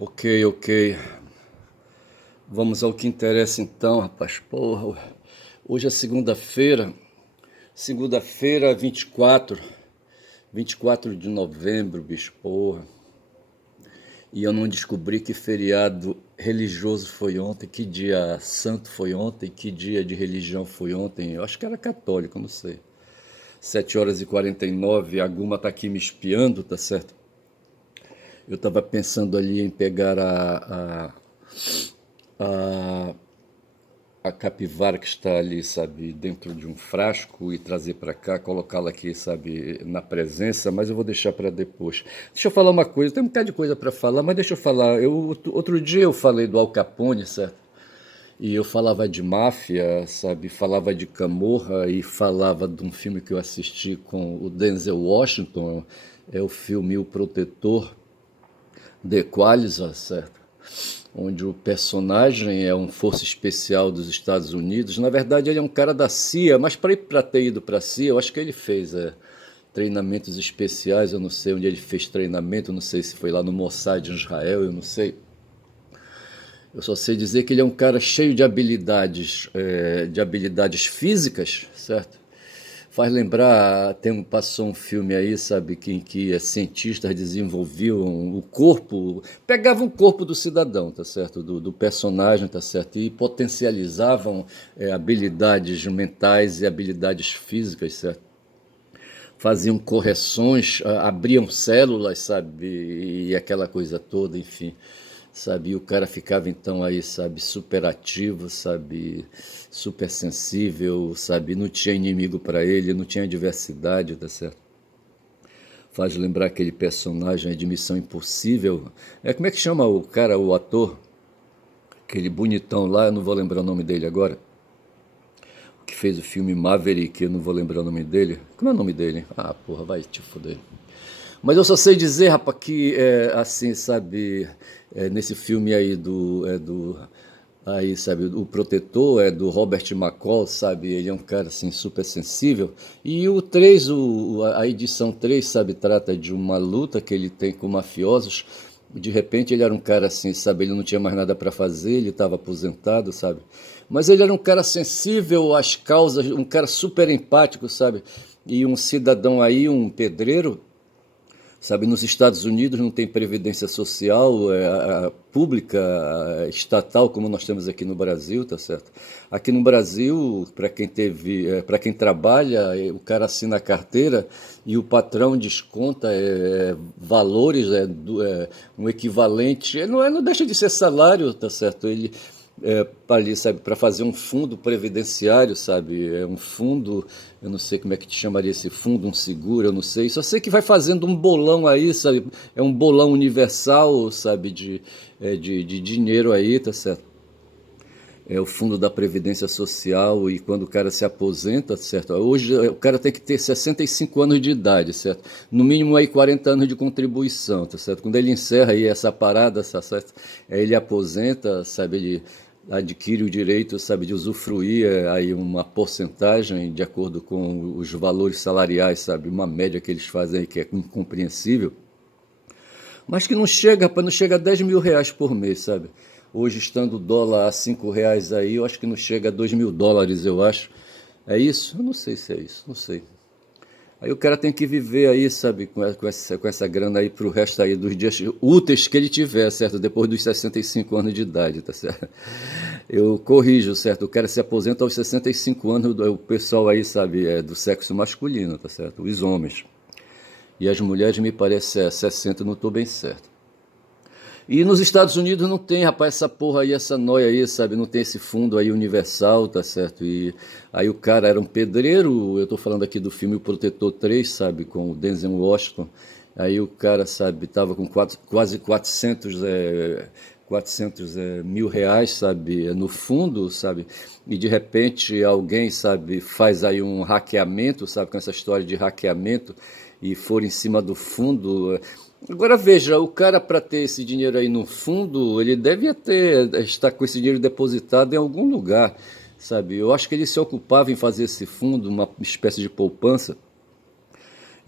Ok, ok. Vamos ao que interessa então, rapaz. Porra, hoje é segunda-feira, 24 de novembro, bicho, porra. E eu não descobri que feriado religioso foi ontem, que dia santo foi ontem, que dia de religião foi ontem. Eu acho que era católico, não sei. 7h49, a Guma tá aqui me espiando, tá certo? Eu tava pensando ali em pegar a a capivara que está ali, sabe, dentro de um frasco e trazer para cá, colocá-la aqui, sabe, na presença, mas eu vou deixar para depois. Deixa eu falar uma coisa, tem um bocado de coisa para falar, mas deixa eu falar. Outro dia eu falei do Al Capone, certo? E eu falava de máfia, sabe, falava de Camorra e falava de um filme que eu assisti com o Denzel Washington, é o filme O Protetor, The Equalizer, certo? Onde o personagem é um força especial dos Estados Unidos. Na verdade, ele é um cara da CIA, mas para ter ido para a CIA, eu acho que ele fez treinamentos especiais. Eu não sei onde ele fez treinamento, eu não sei se foi lá no Mossad em Israel, eu não sei. Eu só sei dizer que ele é um cara cheio de habilidades físicas, certo? Faz lembrar, passou um filme aí, sabe, que cientistas desenvolviam o corpo, pegavam o corpo do cidadão, tá certo? Do personagem, tá certo? E potencializavam habilidades mentais e habilidades físicas, certo? Faziam correções, abriam células, sabe? E aquela coisa toda, enfim. Sabe? E o cara ficava então aí, sabe, super ativo, sabe, super sensível, sabe, não tinha inimigo para ele, não tinha adversidade, tá certo? Faz lembrar aquele personagem de Missão Impossível. Como é que chama o cara, o ator? Aquele bonitão lá, eu não vou lembrar o nome dele agora. Que fez o filme Maverick, eu não vou lembrar o nome dele. Como é o nome dele? Ah, porra, vai te foder. Mas eu só sei dizer, rapaz, que assim, sabe, nesse filme aí aí, sabe, o Protetor é do Robert McCall, sabe, ele é um cara assim super sensível. E o 3, a edição 3, sabe, trata de uma luta que ele tem com mafiosos. De repente ele era um cara assim, sabe, ele não tinha mais nada para fazer, ele estava aposentado, sabe? Mas ele era um cara sensível às causas, um cara super empático, sabe? E um cidadão aí, um pedreiro, sabe, nos Estados Unidos não tem previdência social pública, estatal, como nós temos aqui no Brasil, tá certo? Aqui no Brasil, para quem trabalha, o cara assina a carteira e o patrão desconta valores, um equivalente, não deixa de ser salário, tá certo? Ele ali, sabe, para fazer um fundo previdenciário, sabe? É um fundo, eu não sei como é que te chamaria esse fundo, um seguro, eu não sei. Só sei que vai fazendo um bolão aí, sabe? É um bolão universal, sabe, de dinheiro aí, tá certo? É o fundo da Previdência Social e quando o cara se aposenta, certo? Hoje o cara tem que ter 65 anos de idade, certo? No mínimo aí 40 anos de contribuição, tá certo? Quando ele encerra aí essa parada, tá certo? Ele aposenta, sabe? Ele adquire o direito, sabe, de usufruir aí uma porcentagem de acordo com os valores salariais, sabe? Uma média que eles fazem aí que é incompreensível. Mas que não chega, rapaz, não chega a 10 mil reais por mês, sabe? Hoje, estando o dólar a 5 reais aí, eu acho que não chega a 2 mil dólares, eu acho. É isso? Eu não sei se é isso, não sei. Aí o cara tem que viver aí, sabe, com essa grana aí pro resto aí dos dias úteis que ele tiver, certo? Depois dos 65 anos de idade, tá certo? Eu corrijo, certo? O cara se aposenta aos 65 anos, o pessoal aí, sabe, é do sexo masculino, tá certo? Os homens. E as mulheres me parece 60, não estou bem certo. E nos Estados Unidos não tem, rapaz, essa porra aí, essa noia aí, sabe? Não tem esse fundo aí universal, tá certo? E aí o cara era um pedreiro, eu tô falando aqui do filme O Protetor 3, sabe? Com o Denzel Washington. Aí o cara, sabe, tava com quase 400 mil reais, sabe? No fundo, sabe? E de repente alguém, sabe, faz aí um hackeamento, sabe? Com essa história de hackeamento e for em cima do fundo. Agora veja, o cara para ter esse dinheiro aí no fundo, ele deve estar com esse dinheiro depositado em algum lugar, sabe? Eu acho que ele se ocupava em fazer esse fundo, uma espécie de poupança,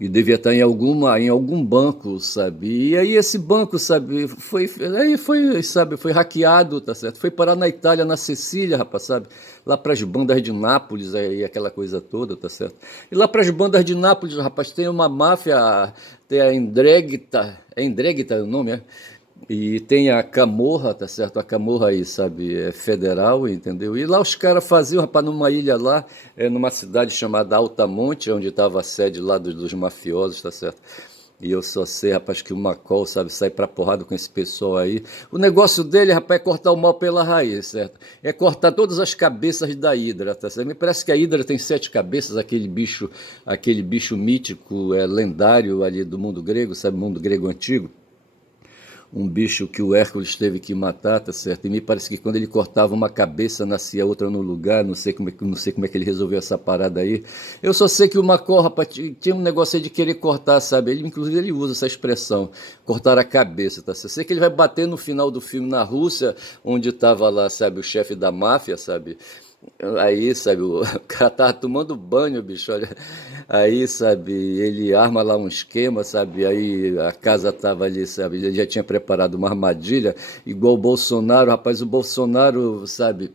E devia estar em algum banco, sabe? E aí esse banco, sabe, foi hackeado, tá certo? Foi parar na Itália, na Sicília, rapaz, sabe? Lá para as bandas de Nápoles, aí aquela coisa toda, tá certo? E lá para as bandas de Nápoles, rapaz, tem uma máfia, tem a Ndrangheta, é Ndrangheta o nome, é? E tem a Camorra, tá certo? A Camorra aí, sabe, é federal, entendeu? E lá os caras faziam, rapaz, numa ilha lá, numa cidade chamada Altamonte, onde estava a sede lá dos mafiosos, tá certo? E eu só sei, rapaz, que o Macol, sabe, sai pra porrada com esse pessoal aí. O negócio dele, rapaz, é cortar o mal pela raiz, certo? É cortar todas as cabeças da Hidra, tá certo? Me parece que a Hidra tem 7 cabeças, aquele bicho mítico, lendário ali do mundo grego, sabe, mundo grego antigo, um bicho que o Hércules teve que matar, tá certo? E me parece que quando ele cortava uma cabeça, nascia outra no lugar, não sei como é que ele resolveu essa parada aí. Eu só sei que o Macor, rapaz, tinha um negócio aí de querer cortar, sabe? Inclusive ele usa essa expressão, cortar a cabeça, tá certo? Eu sei que ele vai bater no final do filme na Rússia, onde estava lá, sabe, o chefe da máfia, sabe? Aí, sabe, o cara tava tomando banho, bicho, olha. Aí, sabe, ele arma lá um esquema, sabe? Aí a casa tava ali, sabe? Ele já tinha preparado uma armadilha, igual o Bolsonaro, rapaz, o Bolsonaro, sabe?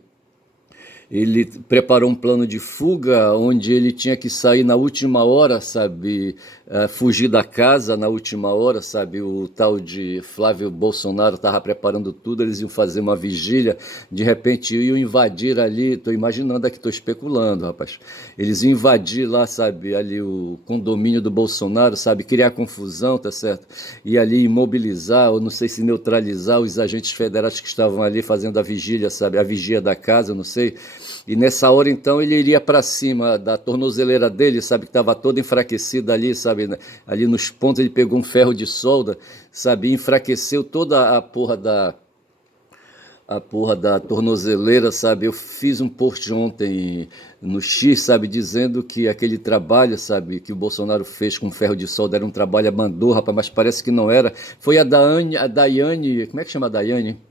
Ele preparou um plano de fuga onde ele tinha que sair na última hora, sabe? Fugir da casa na última hora, sabe? O tal de Flávio Bolsonaro estava preparando tudo, eles iam fazer uma vigília, de repente iam invadir ali, estou imaginando aqui, estou especulando, rapaz. Eles iam invadir lá, sabe? Ali o condomínio do Bolsonaro, sabe? Criar confusão, tá certo? E ali imobilizar, ou não sei se neutralizar os agentes federais que estavam ali fazendo a vigília, sabe? A vigia da casa, não sei. E nessa hora, então, ele iria para cima da tornozeleira dele, sabe, que estava toda enfraquecida ali, sabe, ali nos pontos ele pegou um ferro de solda, sabe, e enfraqueceu toda a porra da tornozeleira, sabe? Eu fiz um post ontem no X, sabe, dizendo que aquele trabalho, sabe, que o Bolsonaro fez com ferro de solda era um trabalho amador, rapaz, mas parece que não era. Foi a Daiane, como é que chama a Daiane?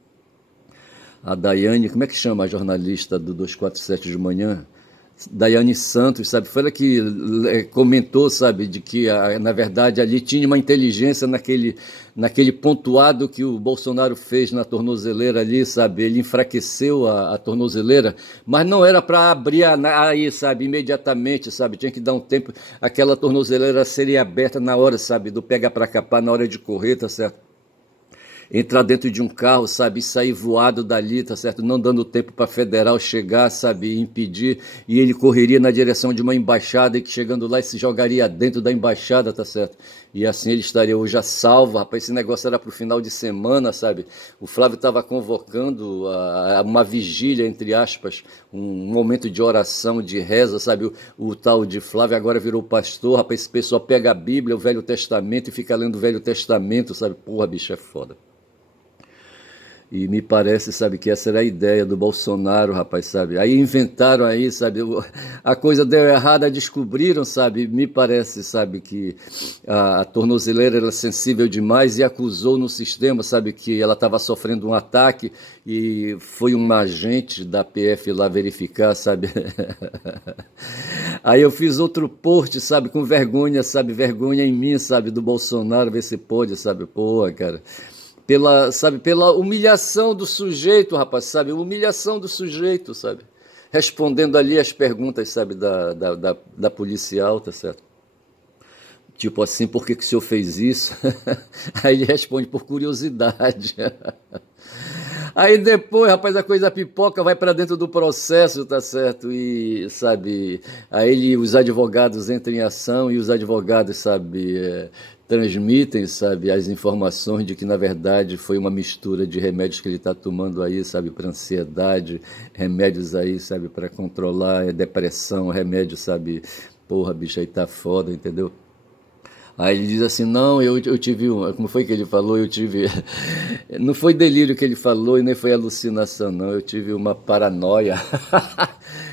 A Daiane, como é que chama a jornalista do 247 de manhã? Daiane Santos, sabe? Foi ela que comentou, sabe, de que na verdade ali tinha uma inteligência naquele pontuado que o Bolsonaro fez na tornozeleira ali, sabe? Ele enfraqueceu a tornozeleira, mas não era para abrir aí, sabe, imediatamente, sabe? Tinha que dar um tempo, aquela tornozeleira seria aberta na hora, sabe, do pega para capar, na hora de correr, tá certo? Entrar dentro de um carro, sabe, e sair voado dali, tá certo? Não dando tempo para federal chegar, sabe, e impedir, e ele correria na direção de uma embaixada e que chegando lá ele se jogaria dentro da embaixada, tá certo? E assim ele estaria hoje a salvo, rapaz, esse negócio era pro final de semana, sabe? O Flávio estava convocando uma vigília, entre aspas, um momento de oração, de reza, sabe? O tal de Flávio agora virou pastor, rapaz, esse pessoal pega a Bíblia, o Velho Testamento e fica lendo o Velho Testamento, sabe? Porra, bicho, é foda. E me parece, sabe, que essa era a ideia do Bolsonaro, rapaz, sabe? Aí inventaram aí, sabe, a coisa deu errada, descobriram, sabe? Me parece, sabe, que a tornozeleira era sensível demais e acusou no sistema, sabe, que ela estava sofrendo um ataque e foi um agente da PF lá verificar, sabe? Aí eu fiz outro post, sabe, com vergonha, sabe, vergonha em mim, sabe, do Bolsonaro, ver se pode, sabe, porra, cara pela humilhação do sujeito, rapaz, sabe? Humilhação do sujeito, sabe? Respondendo ali as perguntas, sabe, da policial, tá certo? Tipo assim, por que que o senhor fez isso? Aí ele responde por curiosidade. Aí depois, rapaz, a coisa pipoca, vai para dentro do processo, tá certo? E, sabe, aí os advogados entram em ação e os advogados, sabe, transmitem, sabe, as informações de que, na verdade, foi uma mistura de remédios que ele está tomando aí, sabe, para ansiedade, remédios aí, sabe, para controlar a depressão, remédio, sabe, porra, bicho, aí tá foda, entendeu? Aí ele diz assim, não, eu tive como foi que ele falou? Eu tive, não foi delírio que ele falou e nem foi alucinação, não, eu tive uma paranoia.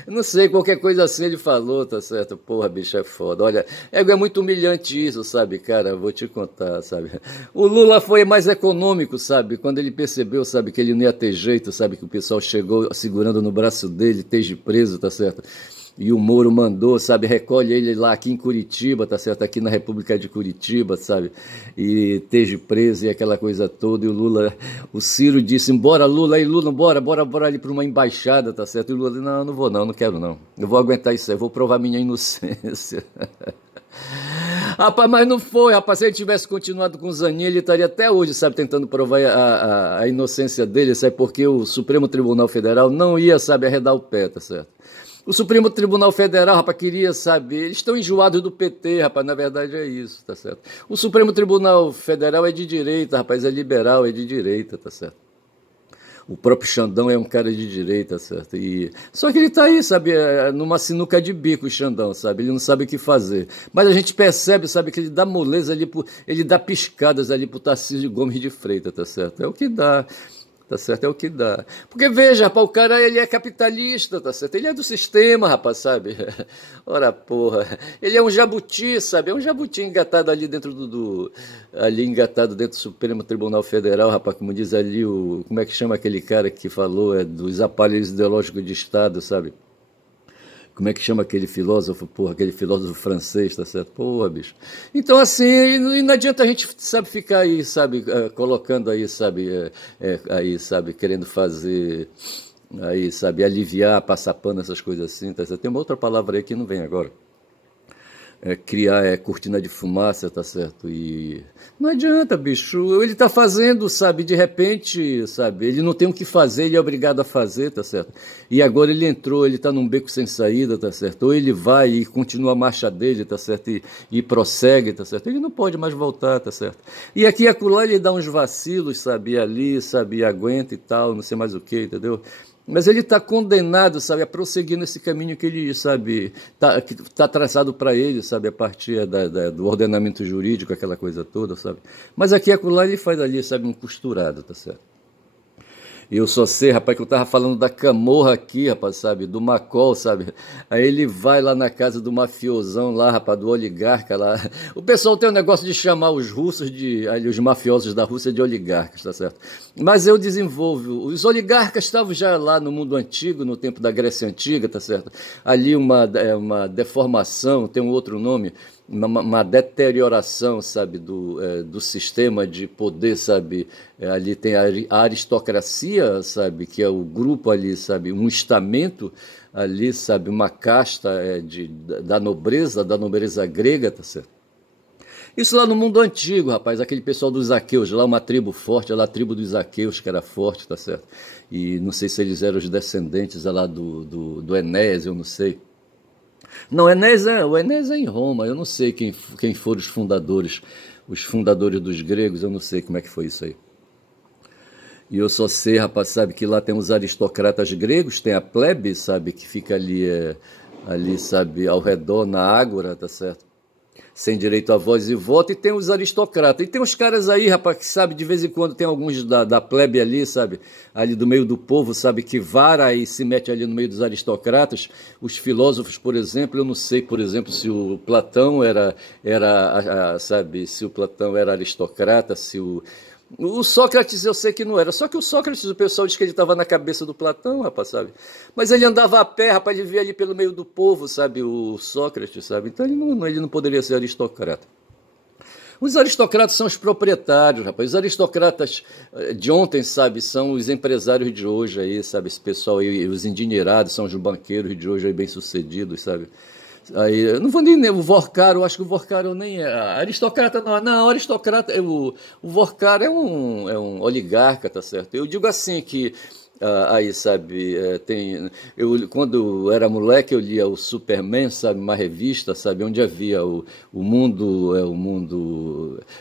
Não sei, qualquer coisa assim ele falou, tá certo? Porra, bicho, é foda. Olha, é muito humilhante isso, sabe, cara? Vou te contar, sabe? O Lula foi mais econômico, sabe? Quando ele percebeu, sabe, que ele não ia ter jeito, sabe? Que o pessoal chegou segurando no braço dele, esteja preso, tá certo? e o Moro mandou, sabe, recolhe ele lá aqui em Curitiba, tá certo? Aqui na República de Curitiba, sabe? E esteja preso e aquela coisa toda. E o Lula, o Ciro disse: bora, Lula, aí, Lula, bora ali para uma embaixada, tá certo? E o Lula disse: não, não vou não, não quero não. Eu vou aguentar isso aí, eu vou provar minha inocência. Rapaz, mas não foi, rapaz. Se ele tivesse continuado com o Zanin, ele estaria até hoje, sabe, tentando provar a inocência dele, sabe, porque o Supremo Tribunal Federal não ia, sabe, arredar o pé, tá certo? O Supremo Tribunal Federal, rapaz, queria saber. Eles estão enjoados do PT, rapaz, na verdade é isso, tá certo? O Supremo Tribunal Federal é de direita, rapaz, é liberal, é de direita, tá certo? O próprio Xandão é um cara de direita, certo? Só que ele tá aí, sabe, numa sinuca de bico, o Xandão, sabe? Ele não sabe o que fazer. Mas a gente percebe, sabe, que ele dá moleza ali, ele dá piscadas ali pro Tarcísio Gomes de Freitas, tá certo? É o que dá. Tá certo? É o que dá. Porque veja, rapaz, o cara ele é capitalista, tá certo? Ele é do sistema, rapaz, sabe? Ora, porra. Ele é um jabuti, sabe? É um jabuti engatado ali dentro ali engatado dentro do Supremo Tribunal Federal, rapaz, como diz ali o. Como é que chama aquele cara que falou? É dos aparelhos ideológicos de Estado, sabe? Como é que chama aquele filósofo, porra, aquele filósofo francês, tá certo? Porra, bicho. Então, assim, e não adianta a gente, sabe, ficar aí, sabe, colocando aí, sabe, aí, sabe, querendo fazer, aí, sabe, aliviar, passar pano, essas coisas assim, tá certo? Tem uma outra palavra aí que não vem agora. Criar cortina de fumaça, tá certo? E não adianta, bicho. Ele tá fazendo, sabe? De repente, sabe? Ele não tem o que fazer, ele é obrigado a fazer, tá certo? E agora ele entrou, ele tá num beco sem saída, tá certo? Ou ele vai e continua a marcha dele, tá certo? E prossegue, tá certo? Ele não pode mais voltar, tá certo? E aqui e acolá ele dá uns vacilos, sabe? E ali, sabe? E aguenta e tal, não sei mais o que, entendeu? Mas ele está condenado, sabe, a prosseguir nesse caminho que ele, sabe, que tá traçado para ele, sabe, a partir do ordenamento jurídico, aquela coisa toda, sabe. Mas aqui e acolá ele faz ali, sabe, um costurado, tá certo? Eu só sei, rapaz, que eu tava falando da Camorra aqui, rapaz, sabe? Do Macol, sabe? Aí ele vai lá na casa do mafiosão lá, rapaz, do oligarca lá. O pessoal tem um negócio de chamar os russos ali, os mafiosos da Rússia de oligarcas, tá certo? Mas eu desenvolvo. Os oligarcas estavam já lá no mundo antigo, no tempo da Grécia Antiga, tá certo? Ali uma deformação, tem um outro nome, uma deterioração, sabe, do sistema de poder, sabe, ali tem a aristocracia, sabe, que é o grupo ali, sabe, um estamento ali, sabe, uma casta da nobreza grega, tá certo? Isso lá no mundo antigo, rapaz, aquele pessoal dos Aqueus, lá uma tribo forte, lá a tribo dos Aqueus, que era forte, tá certo? E não sei se eles eram os descendentes lá do Enéas, eu não sei. Não, o Enéas é em Roma, eu não sei quem foram os fundadores dos gregos, eu não sei como é que foi isso aí. E eu só sei, rapaz, sabe, que lá tem os aristocratas gregos, tem a plebe, sabe, que fica ali, sabe, ao redor na ágora, tá certo? Sem direito a voz e voto, e tem os aristocratas. E tem uns caras aí, rapaz, que sabe, de vez em quando tem alguns da plebe ali, sabe, ali do meio do povo, sabe, que vara e se mete ali no meio dos aristocratas. Os filósofos, por exemplo, eu não sei, por exemplo, se o Platão sabe, se o Platão era aristocrata, se o Sócrates eu sei que não era. Só que o Sócrates, o pessoal diz que ele estava na cabeça do Platão, rapaz, sabe? Mas ele andava a pé, rapaz, ele via ali pelo meio do povo, sabe? O Sócrates, sabe? Então ele não poderia ser aristocrata. Os aristocratas são os proprietários, rapaz. Os aristocratas de ontem, sabe, são os empresários de hoje aí, sabe? Esse pessoal aí, os endinheirados, são os banqueiros de hoje aí bem-sucedidos, sabe? Aí, eu não vou nem o Vorcaro, eu acho que o Vorcaro nem é. Aristocrata não, aristocrata, o Vorcaro é um oligarca, tá certo? Eu digo assim que aí, sabe, quando eu era moleque eu lia o Superman, sabe, uma revista, sabe, onde havia o mundo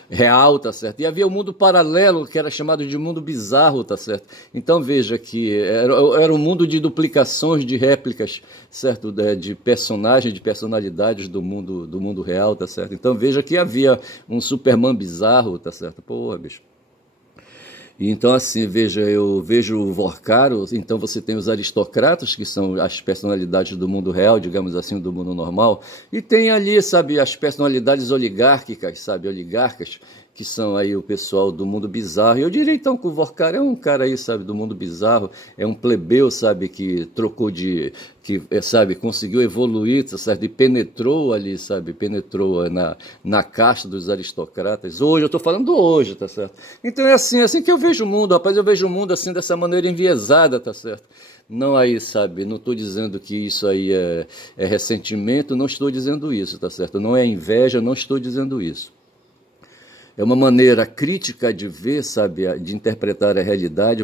real, tá certo? E havia o mundo paralelo, que era chamado de mundo bizarro, tá certo? Então veja que era um mundo de duplicações, de réplicas, certo? De personagens, de personalidades do mundo real, tá certo? Então veja que havia um Superman bizarro, tá certo? Porra, bicho. E então, assim, veja, eu vejo o Vorcaro, então você tem os aristocratas, que são as personalidades do mundo real, digamos assim, do mundo normal, e tem ali, sabe, as personalidades oligárquicas, sabe, oligarcas, que são aí o pessoal do mundo bizarro. E eu diria então que o Vorkar é um cara aí, sabe, do mundo bizarro, é um plebeu, sabe, que trocou de, sabe, conseguiu evoluir, tá certo, e penetrou ali, sabe, penetrou na casta dos aristocratas. Hoje, eu estou falando hoje, tá certo? Então é assim que eu vejo o mundo, rapaz, eu vejo o mundo assim, dessa maneira enviesada, tá certo? Não aí, sabe, não estou dizendo que isso aí é ressentimento, não estou dizendo isso, tá certo? Não é inveja, não estou dizendo isso. É uma maneira crítica de ver, sabe, de interpretar a realidade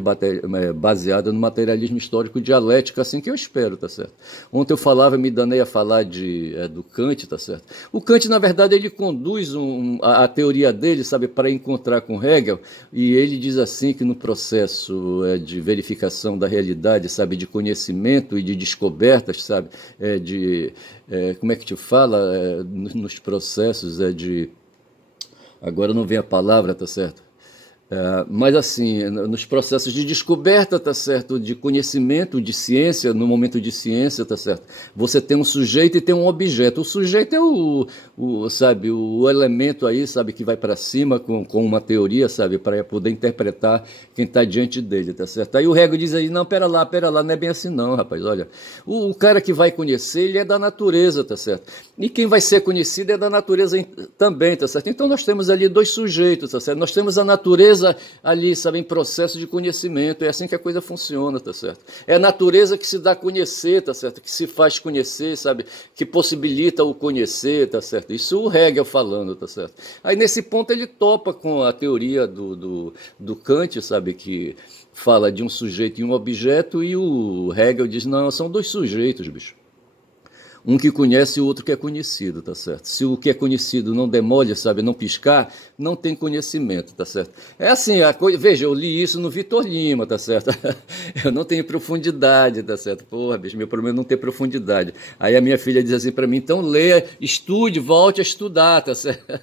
baseada no materialismo histórico dialético, assim que eu espero, tá certo? Ontem eu falava, me danei a falar do Kant, tá certo? O Kant, na verdade, ele conduz a teoria dele, sabe, para encontrar com Hegel, e ele diz assim que no processo de verificação da realidade, sabe, de conhecimento e de descobertas, sabe, como é que te fala, nos processos de agora não vem a palavra, tá certo? Mas assim, nos processos de descoberta, tá certo? De conhecimento, de ciência, no momento de ciência, tá certo? Você tem um sujeito e tem um objeto. O sujeito é sabe, o elemento aí, sabe, que vai para cima com uma teoria, sabe, para poder interpretar quem está diante dele, tá certo? Aí o Hegel diz aí, não, pera lá, não é bem assim não, rapaz, olha. O cara que vai conhecer, ele é da natureza, tá certo? E quem vai ser conhecido é da natureza também, tá certo? Então nós temos ali dois sujeitos, tá certo? Nós temos a natureza ali, sabe, em processo de conhecimento. É assim que a coisa funciona, tá certo? É a natureza que se dá a conhecer, tá certo? Que se faz conhecer, sabe? Que possibilita o conhecer, tá certo? Isso o Hegel falando, tá certo? Aí nesse ponto ele topa com a teoria do Kant, sabe? Que fala de um sujeito e um objeto, e o Hegel diz, não, são dois sujeitos, bicho. Um que conhece e o outro que é conhecido, tá certo? Se o que é conhecido não demole, sabe, não piscar, não tem conhecimento, tá certo? É assim, veja, eu li isso no Vitor Lima, tá certo? Eu não tenho profundidade, tá certo? Porra, bicho, meu problema é não ter profundidade. Aí a minha filha diz assim pra mim, então leia, estude, volte a estudar, tá certo?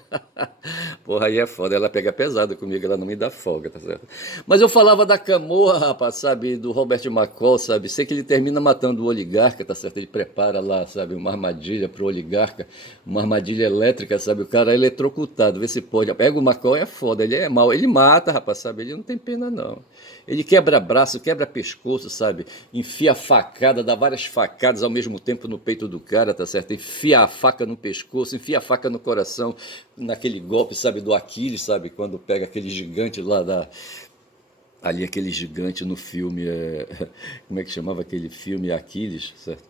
Porra, aí é foda, ela pega pesado comigo, ela não me dá folga, tá certo? Mas eu falava da Camorra, rapaz, sabe, do Robert McCall, sabe? Sei que ele termina matando o oligarca, tá certo? Ele prepara lá, sabe, uma armadilha pro oligarca, uma armadilha elétrica, sabe? O cara é eletrocutado, vê se pode. Pega o McCall, é foda, ele é mau, ele mata, rapaz, sabe? Ele não tem pena, não. Ele quebra braço, quebra pescoço, sabe? Enfia facada, dá várias facadas ao mesmo tempo no peito do cara, tá certo? Enfia a faca no pescoço, enfia a faca no coração, naquele golpe, sabe, do Aquiles, sabe? Quando pega aquele gigante lá ali aquele gigante no filme, como é que chamava aquele filme? Aquiles, certo?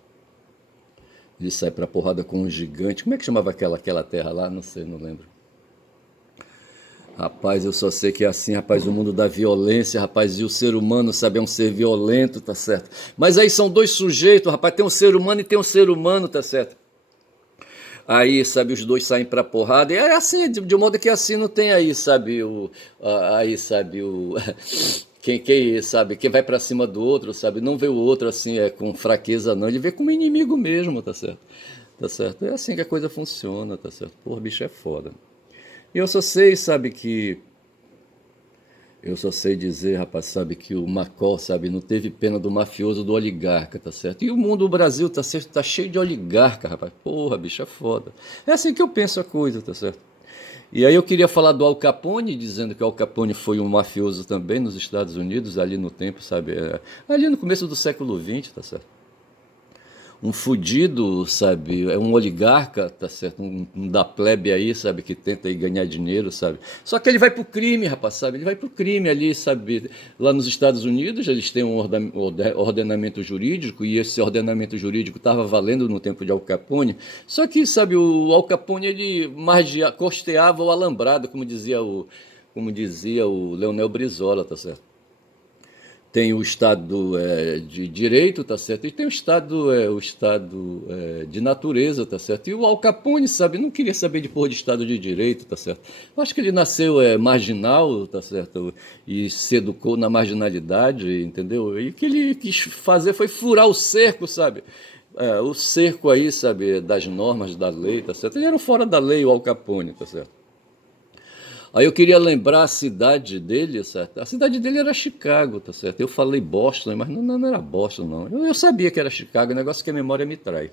Ele sai pra porrada com um gigante. Como é que chamava aquela terra lá? Não sei, não lembro. Rapaz, eu só sei que é assim, rapaz, o mundo da violência, rapaz, e o ser humano, sabe, é um ser violento, tá certo? Mas aí são dois sujeitos, rapaz, tem um ser humano e tem um ser humano, tá certo? Aí, sabe, os dois saem pra porrada, e é assim, de um modo que assim não tem aí, sabe, aí, sabe, sabe, quem vai pra cima do outro, sabe, não vê o outro assim, com fraqueza não, ele vê como inimigo mesmo, tá certo? Tá certo? É assim que a coisa funciona, tá certo? Porra, bicho é foda. E eu só sei, sabe, que eu só sei dizer, rapaz, sabe, que o Macó, sabe, não teve pena do mafioso, do oligarca, tá certo? E o mundo, o Brasil, tá certo, tá cheio de oligarca, rapaz. Porra, bicho, é foda. É assim que eu penso a coisa, tá certo? E aí eu queria falar do Al Capone, dizendo que o Al Capone foi um mafioso também nos Estados Unidos, ali no tempo, sabe? Ali no começo do século XX, tá certo? Um fudido, sabe? É um oligarca, tá certo? Um da plebe aí, sabe? Que tenta aí ganhar dinheiro, sabe? Só que ele vai pro crime, rapaz, sabe? Ele vai pro crime ali, sabe? Lá nos Estados Unidos, eles têm um ordenamento jurídico, e esse ordenamento jurídico estava valendo no tempo de Al Capone. Só que, sabe, o Al Capone, ele costeava o alambrado, como dizia o Leonel Brizola, tá certo? Tem o Estado de Direito, tá certo? E tem o Estado de natureza, tá certo? E o Al Capone, sabe, não queria saber de porra de Estado de Direito, tá certo? Eu acho que ele nasceu marginal, tá certo? E se educou na marginalidade, entendeu? E o que ele quis fazer foi furar o cerco, sabe? O cerco aí, sabe, das normas da lei, tá certo? Ele era fora da lei, o Al Capone, tá certo? Aí eu queria lembrar a cidade dele, certo? A cidade dele era Chicago, tá certo? Eu falei Boston, mas não era Boston, não. Eu sabia que era Chicago, o negócio é que a memória me trai.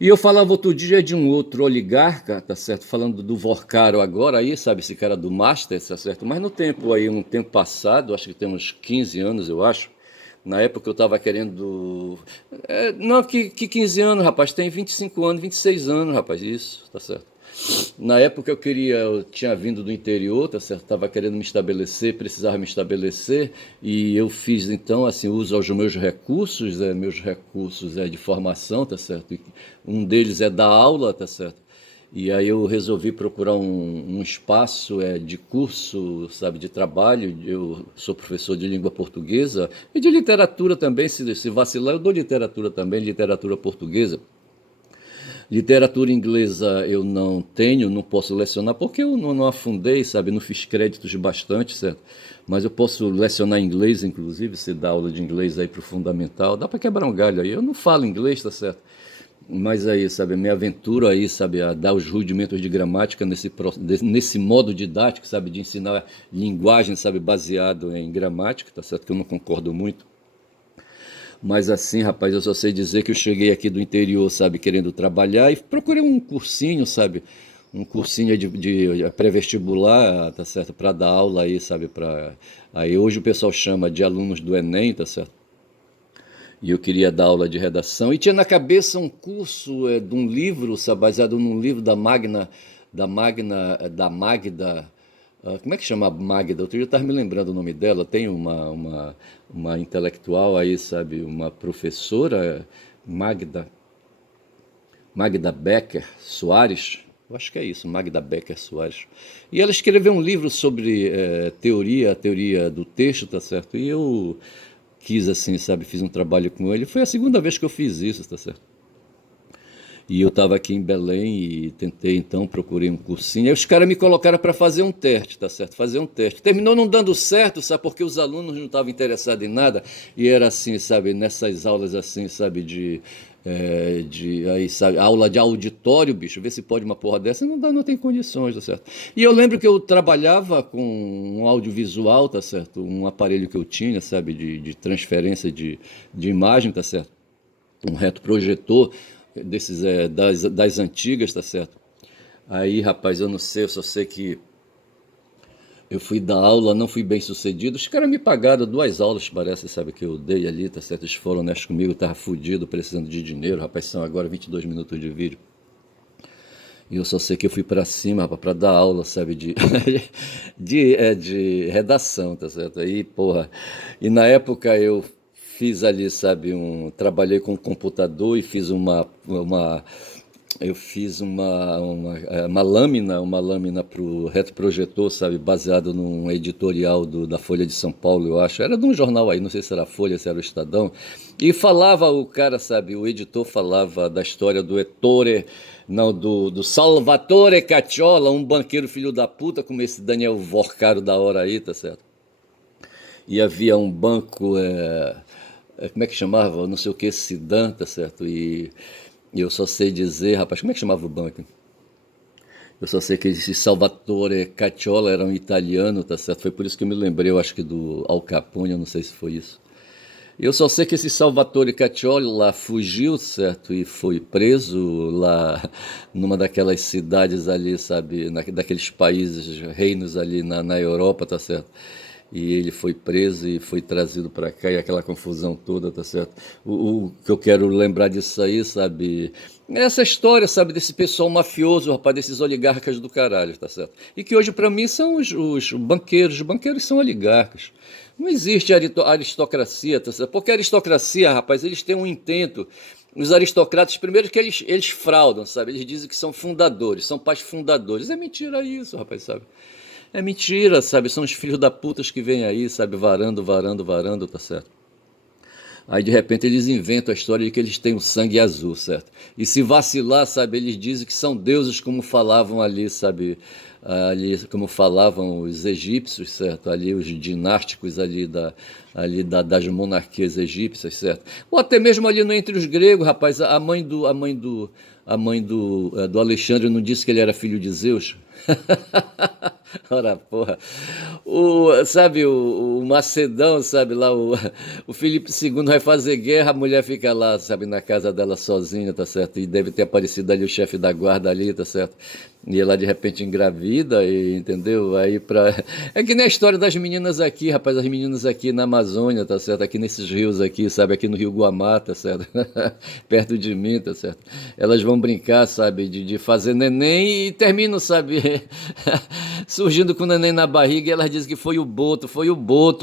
E eu falava outro dia de um outro oligarca, tá certo? Falando do Vorcaro agora aí, sabe, esse cara do Master, tá certo? Mas no tempo aí, um tempo passado, acho que tem uns 15 anos, eu acho. Na época eu estava querendo. Não, que 15 anos, rapaz, tem 25 anos, 26 anos, rapaz, isso, tá certo. Na época eu tinha vindo do interior, tá certo? Estava querendo me estabelecer, precisava me estabelecer, e eu fiz então assim, uso aos meus recursos de formação, tá certo? E um deles é dar aula, tá certo? E aí eu resolvi procurar um espaço de curso, sabe, de trabalho. Eu sou professor de língua portuguesa e de literatura também, se vacilar, eu dou literatura também, literatura portuguesa. Literatura inglesa eu não tenho, não posso lecionar, porque eu não afundei, sabe? Não fiz créditos bastante, certo? Mas eu posso lecionar inglês, inclusive, se dá aula de inglês aí para o fundamental. Dá para quebrar um galho aí. Eu não falo inglês, tá certo? Mas aí, sabe, me aventuro aí, sabe, a dar os rudimentos de gramática nesse modo didático, sabe, de ensinar linguagem, sabe, baseado em gramática, tá certo? Que eu não concordo muito. Mas assim, rapaz, eu só sei dizer que eu cheguei aqui do interior, sabe, querendo trabalhar e procurei um cursinho, sabe, um cursinho de pré-vestibular, tá certo, para dar aula aí, sabe, para aí hoje o pessoal chama de alunos do Enem, tá certo? E eu queria dar aula de redação e tinha na cabeça um curso de um livro, sabe, baseado num livro da Magda, como é que chama a Magda? Outro dia eu estava me lembrando o nome dela. Tem uma intelectual aí, sabe, uma professora, Magda, Magda Becker Soares. Eu acho que é isso, Magda Becker Soares. E ela escreveu um livro sobre a teoria do texto, tá certo? E eu quis, assim, sabe, fiz um trabalho com ele. Foi a segunda vez que eu fiz isso, tá certo? E eu estava aqui em Belém e tentei, então, procurei um cursinho. Aí os caras me colocaram para fazer um teste, tá certo? Fazer um teste. Terminou não dando certo, sabe? Porque os alunos não estavam interessados em nada. E era assim, sabe? Nessas aulas assim, sabe? Aí, sabe? Aula de auditório, bicho. Vê se pode uma porra dessa. Não dá, não tem condições, tá certo? E eu lembro que eu trabalhava com um audiovisual, tá certo? Um aparelho que eu tinha, sabe? De transferência de imagem, tá certo? Um retroprojetor desses das antigas, tá certo? Aí, rapaz, eu não sei, eu só sei que eu fui dar aula, não fui bem sucedido. Os caras me pagaram 2 aulas, parece, sabe, que eu dei ali, tá certo? Eles foram honestos comigo, eu tava fudido, precisando de dinheiro, rapaz, são agora 22 minutos de vídeo. E eu só sei que eu fui pra cima, rapaz, pra dar aula, sabe, de redação, tá certo? Aí, porra, e na época eu fiz ali, sabe, trabalhei com computador e fiz eu fiz uma lâmina para o retroprojetor, sabe, baseado num editorial da Folha de São Paulo, eu acho. Era de um jornal aí, não sei se era a Folha, se era o Estadão. E falava o cara, sabe, o editor falava da história do Ettore, não, do Salvatore Cacciola, um banqueiro filho da puta, como esse Daniel Vorcaro da hora aí, tá certo? E havia um banco, como é que chamava? Não sei o que, Sidan, tá certo? E eu só sei dizer, rapaz, como é que chamava o banco? Eu só sei que esse Salvatore Cacciola era um italiano, tá certo? Foi por isso que eu me lembrei, eu acho que do Al Capone, eu não sei se foi isso. Eu só sei que esse Salvatore Cacciola fugiu, certo? E foi preso lá numa daquelas cidades ali, sabe? Daqueles países, reinos ali na Europa, tá certo? E ele foi preso e foi trazido para cá e aquela confusão toda, tá certo? O que eu quero lembrar disso aí, sabe? É essa história, sabe, desse pessoal mafioso, rapaz, desses oligarcas do caralho, tá certo? E que hoje para mim são os banqueiros. Os banqueiros são oligarcas. Não existe aristocracia, tá certo? Porque a aristocracia, rapaz, eles têm um intento. Os aristocratas, primeiro que eles fraudam, sabe? Eles dizem que são fundadores, são pais fundadores. É mentira isso, rapaz, sabe? É mentira, sabe? São os filhos da putas que vêm aí, sabe? Varando, tá certo? Aí de repente eles inventam a história de que eles têm o sangue azul, certo? E se vacilar, sabe? Eles dizem que são deuses como falavam ali, sabe? Ali como falavam os egípcios, certo? Ali os dinásticos das monarquias egípcias, certo? Ou até mesmo ali no entre os gregos, rapaz, a mãe do Alexandre não disse que ele era filho de Zeus? Ora, porra. Sabe, o Macedão, sabe, lá, o Felipe II vai fazer guerra, a mulher fica lá, sabe, na casa dela sozinha, tá certo? E deve ter aparecido ali o chefe da guarda ali, tá certo? E ela de repente engravida, e, entendeu? Aí pra. É que nem a história das meninas aqui, rapaz, as meninas aqui na Amazônia, tá certo? Aqui nesses rios aqui, sabe? Aqui no Rio Guamá, tá certo? Perto de mim, tá certo? Elas vão brincar, sabe? De fazer neném e terminam, sabe? Surgindo com o neném na barriga e elas dizem que foi o Boto,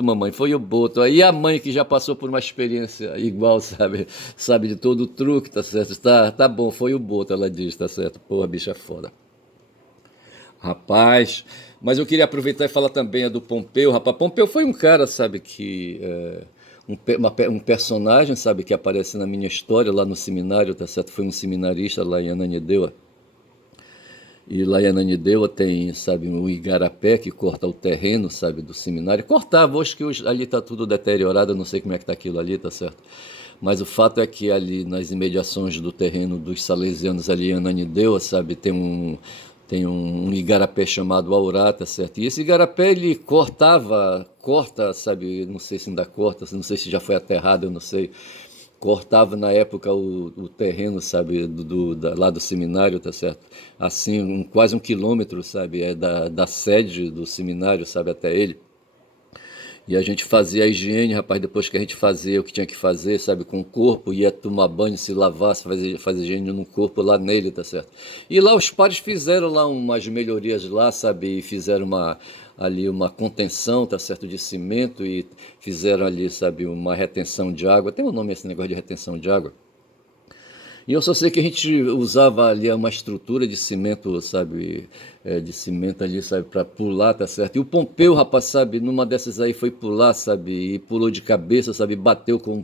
mamãe, foi o Boto. Aí a mãe que já passou por uma experiência igual, sabe? Sabe de todo o truque, tá certo? Tá bom, foi o Boto, ela diz, tá certo? Porra, bicha foda. Rapaz, mas eu queria aproveitar e falar também do Pompeu, rapaz. Pompeu foi um cara, sabe, que um personagem, sabe, que aparece na minha história lá no seminário, tá certo? Foi um seminarista lá em Ananindeua. E lá em Ananindeua tem, sabe, um igarapé que corta o terreno, sabe, do seminário. Cortava, hoje que hoje, ali tá tudo deteriorado, eu não sei como é que tá aquilo ali, tá certo? Mas o fato é que ali nas imediações do terreno dos salesianos ali em Ananindeua, sabe, tem um igarapé chamado Aurá, tá certo? E esse igarapé ele corta, sabe, não sei se ainda corta, não sei se já foi aterrado, eu não sei, cortava na época o terreno, sabe, lá do seminário, tá certo? Assim, quase 1 quilômetro, sabe, da sede do seminário, sabe, até ele. E a gente fazia a higiene, rapaz, depois que a gente fazia o que tinha que fazer, sabe, com o corpo, ia tomar banho, se lavar, fazer higiene no corpo lá nele, tá certo? E lá os padres fizeram lá umas melhorias lá, sabe, e fizeram ali uma contenção, tá certo, de cimento e fizeram ali, sabe, uma retenção de água. Tem um nome esse negócio de retenção de água? E eu só sei que a gente usava ali uma estrutura de cimento, sabe? De cimento ali, sabe? Pra pular, tá certo? E o Pompeu, rapaz, sabe? Numa dessas aí foi pular, sabe? E pulou de cabeça, sabe? Bateu com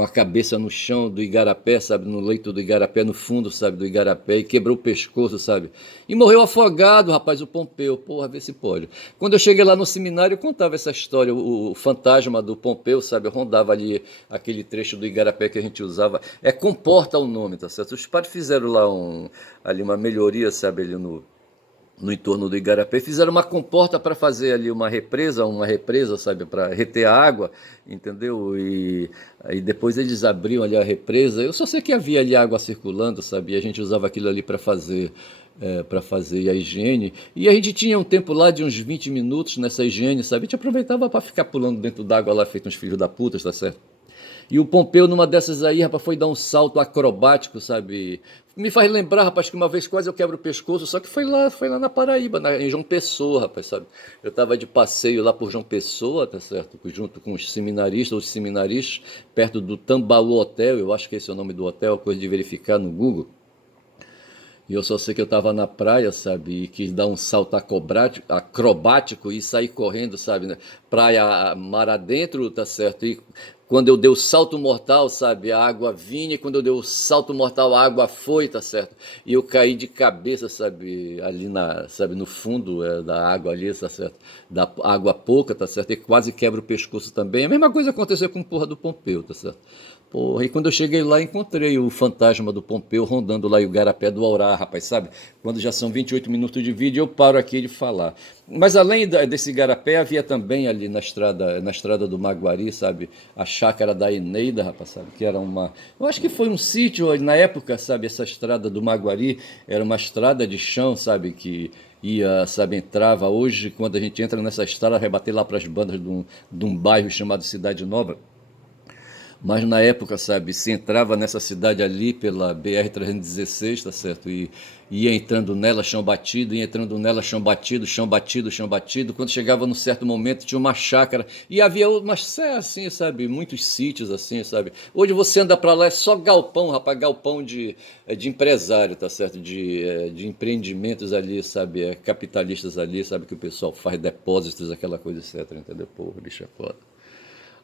a cabeça no chão do igarapé, sabe? No leito do igarapé, no fundo, sabe? Do igarapé e quebrou o pescoço, sabe? E morreu afogado, rapaz, o Pompeu. Porra, vê se pode. Quando eu cheguei lá no seminário, eu contava essa história. O fantasma do Pompeu, sabe? Rondava ali aquele trecho do igarapé que a gente usava. É Comporta o nome, tá certo? Os padres fizeram lá ali uma melhoria, sabe? Ali no entorno do igarapé, fizeram uma comporta para fazer ali uma represa, sabe, para reter a água, entendeu? E aí depois eles abriam ali a represa. Eu só sei que havia ali água circulando, sabe? E a gente usava aquilo ali para fazer a higiene. E a gente tinha um tempo lá de uns 20 minutos nessa higiene, sabe? A gente aproveitava para ficar pulando dentro d'água lá, feito uns filhos da puta, tá certo? E o Pompeu, numa dessas aí, rapaz, foi dar um salto acrobático, sabe? Me faz lembrar, rapaz, que uma vez quase eu quebro o pescoço, só que foi lá na Paraíba, em João Pessoa, rapaz, sabe? Eu tava de passeio lá por João Pessoa, tá certo? Junto com os seminaristas, perto do Tambaú Hotel, eu acho que esse é o nome do hotel, coisa de verificar no Google. E eu só sei que eu tava na praia, sabe? E quis dar um salto acrobático e sair correndo, sabe? Né? Praia mar adentro, tá certo? E quando eu dei o salto mortal, sabe? A água vinha, e quando eu dei o salto mortal, a água foi, tá certo? E eu caí de cabeça, sabe? Ali sabe? No fundo da água ali, tá certo? Da água pouca, tá certo? E quase quebra o pescoço também. A mesma coisa aconteceu com o porra do Pompeu, tá certo? Porra, e quando eu cheguei lá, encontrei o fantasma do Pompeu rondando lá o igarapé do Aurá, rapaz, sabe? Quando já são 28 minutos de vídeo, eu paro aqui de falar. Mas além desse igarapé, havia também ali na estrada do Maguari, sabe? A chácara da Eneida, rapaz, sabe? Que era eu acho que foi um sítio, na época, sabe? Essa estrada do Maguari era uma estrada de chão, sabe? Que ia, sabe, entrava. Hoje, quando a gente entra nessa estrada, vai bater lá para as bandas de um bairro chamado Cidade Nova. Mas na época, sabe, se entrava nessa cidade ali pela BR-316, tá certo? E ia entrando nela, chão batido, ia entrando nela, chão batido, chão batido, chão batido. Quando chegava num certo momento, tinha uma chácara. E havia umas, assim, sabe, muitos sítios, assim, sabe? Hoje você anda pra lá, é só galpão, rapaz, galpão de empresário, tá certo? De empreendimentos ali, sabe? Capitalistas ali, sabe? Que o pessoal faz depósitos, aquela coisa, etc, entendeu? Porra, bicho é foda.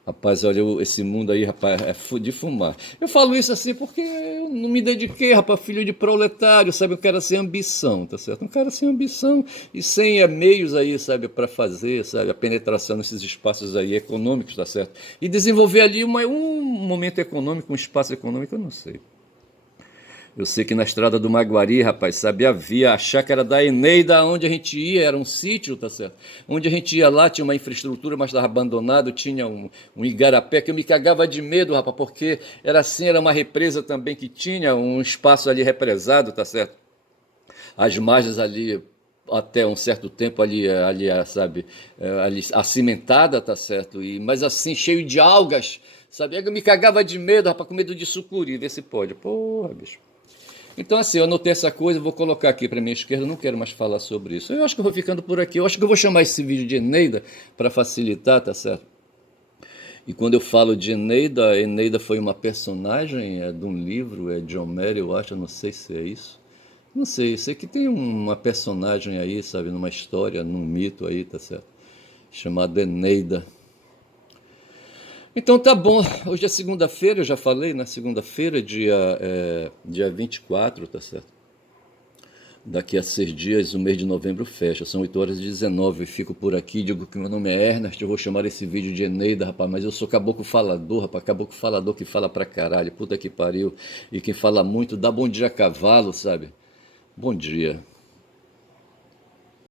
Rapaz, olha, esse mundo aí, rapaz, de fumar. Eu falo isso assim porque eu não me dediquei, rapaz, filho de proletário, sabe? Um cara sem ambição, tá certo? Um cara sem ambição e sem meios aí, sabe, para fazer, sabe, a penetração nesses espaços aí econômicos, tá certo? E desenvolver ali um momento econômico, um espaço econômico, eu não sei. Eu sei que na estrada do Maguari, rapaz, sabe, havia a chácara da Eneida, onde a gente ia, era um sítio, tá certo? Onde a gente ia lá, tinha uma infraestrutura, mas estava abandonado, tinha um igarapé que eu me cagava de medo, rapaz, porque era assim, era uma represa também que tinha um espaço ali represado, tá certo? As margens ali até um certo tempo ali sabe, ali acimentada, tá certo? Mas assim, cheio de algas, sabe? Eu me cagava de medo, rapaz, com medo de sucuri, ver se pode. Porra, bicho. Então, assim, eu anotei essa coisa, vou colocar aqui para minha esquerda, não quero mais falar sobre isso. Eu acho que eu vou ficando por aqui. Eu acho que eu vou chamar esse vídeo de Eneida para facilitar, tá certo? E quando eu falo de Eneida, Eneida foi uma personagem de um livro, é de Homero, eu acho, eu não sei se é isso. Não sei, sei que tem uma personagem aí, sabe, numa história, num mito aí, tá certo? Chamada Eneida. Então tá bom, hoje é segunda-feira, eu já falei, na segunda-feira, dia 24, tá certo? Daqui a 6 dias, o mês de novembro fecha. São 8h19. Eu fico por aqui, digo que meu nome é Ernest. Eu vou chamar esse vídeo de Eneida, rapaz. Mas eu sou caboclo falador, rapaz. Caboclo falador que fala pra caralho. Puta que pariu. E quem fala muito dá bom dia a cavalo, sabe? Bom dia.